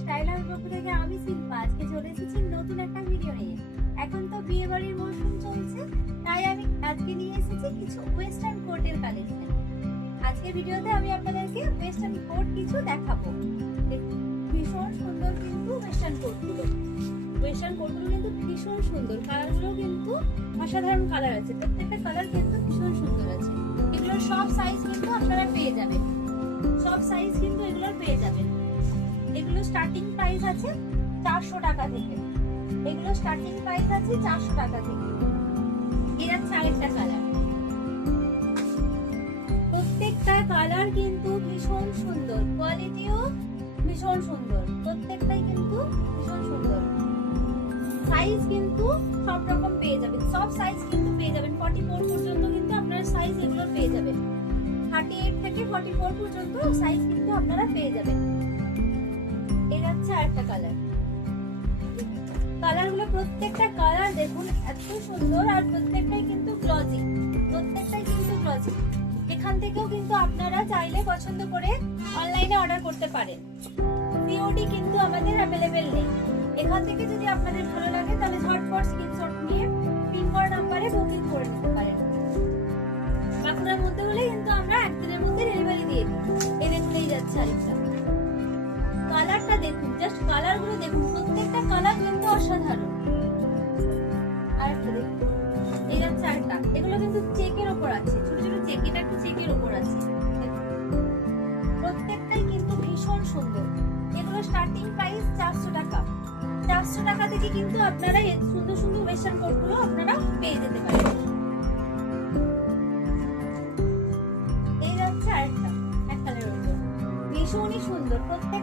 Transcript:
Style house পক্ষ থেকে আমি শিল্পা আজকে চলে এসেছি নতুন একটা ভিডিও নিয়ে। এখন তো বিয়ে বাড়ির মরশুম চলছে, তাই আমি আজকে নিয়ে এসেছি কিছু ওয়েস্টার্ন কোটের কালেকশন। আজকে ভিডিওতে আমি আপনাদেরকে ওয়েস্টার্ন কোট কিছু দেখাবো। ভীষণ সুন্দর কিন্তু ওয়েস্টার্ন কোটগুলো কিন্তু ভীষণ সুন্দর, কালারগুলো কিন্তু অসাধারণ কালার আছে, প্রত্যেকটা কালার কিন্তু ভীষণ সুন্দর আছে। এগুলোর সব সাইজ কিন্তু আপনারা পেয়ে যাবেন, এগুলো স্টার্টিং প্রাইস আছে 400 টাকা থেকে, এর আছে আরেকটা কালার। প্রত্যেকটা কালার কিন্তু ভীষণ সুন্দর, কোয়ালিটিও ভীষণ সুন্দর, প্রত্যেকটাই কিন্তু ভীষণ সুন্দর। সাইজ কিন্তু সব রকম পেয়ে যাবেন, সব সাইজ কিন্তু পেয়ে যাবেন। 44 পর্যন্ত কিন্তু আপনারা সাইজ এগুলো পেয়ে যাবেন, 38 থেকে 44 পর্যন্ত সাইজ কিন্তু আপনারা পেয়ে যাবেন। এর আছে আরেকটা কালার। কালারগুলো প্রত্যেকটা কালার দেখুন এত সুন্দর, আর প্রত্যেকটাই কিন্তু গ্লজি, এখান থেকেও কিন্তু আপনারা চাইলে পছন্দ করে অনলাইনে অর্ডার করতে পারেন। সিওডি কিন্তু আমাদের অ্যাভেলেবেল নেই। এখান থেকে যদি আপনাদের ভালো লাগে তাহলে ঝটপট স্ক্রিনশট নিয়ে পিন করা নাম্বারে বুকিং করে নিতে পারেন। বাঁকুড়ার মধ্যে হলে কিন্তু আমরা একদিনের মধ্যে ডেলিভারি দিয়ে দিই। এই দেখলেই যাচ্ছে আরেকটা কালারটা দেখুন, জাস্ট কালারগুলো দেখুন, প্রত্যেকটা কালার কিন্তু অসাধারণ। আরেকটা দেখুন, এই যাচ্ছে আরেকটা, এগুলো কিন্তু চেকের উপর আছে, ছোট ছোট চেক, এটা একটু চেকের উপর আছে। প্রত্যেকটাই কিন্তু ভীষণ সুন্দর। এগুলো স্টার্টিং প্রাইস 400 টাকা। 400 টাকা থেকে কিন্তু আপনারা এই সুন্দর সুন্দর ওয়েস্টার্ন কোটগুলো আপনারা পেয়ে যেতে পারেন। এই যাচ্ছে আরেকটা, এক কালারের উপর, ভীষণই সুন্দর। প্রত্যেক